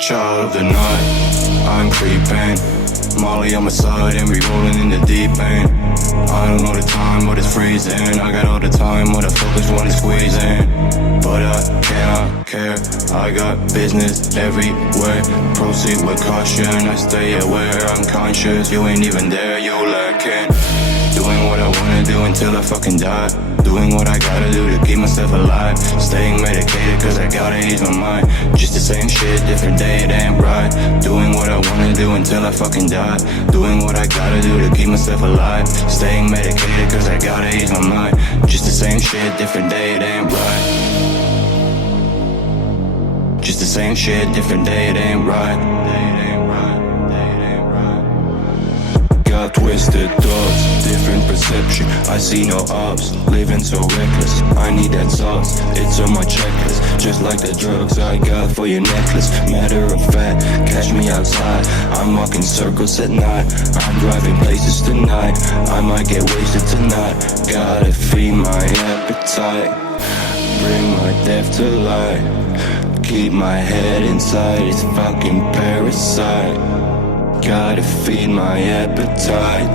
Child of the night, I'm creeping. Molly on my side and we rolling in the deep end. I don't know the time, but it's freezing. I got all the time, motherfuckers wanna squeeze in. But I cannot care, I got business everywhere. Proceed with caution, I stay aware. I'm conscious, you ain't even there, you lurking. Doing what I wanna do until I fucking die. Doing what I gotta do to keep myself alive. Staying medicated cause I gotta ease my mind. Just the same shit, different day, it ain't right. Doing what I wanna do until I fucking die. Doing what I gotta do to keep myself alive. Staying medicated cause I gotta ease my mind. Just the same shit, different day, it ain't right. Just the same shit, different day, it ain't right. Got twisted thoughts, different perception. I see no ups, living so reckless. I need that sauce, it's on my checklist. Just like the drugs I got for your necklace. Matter of fact, catch me outside. I'm walking circles at night. I'm driving places tonight. I might get wasted tonight. Gotta feed my appetite. Bring my death to light. Keep my head inside this fucking parasite. Gotta feed my appetite.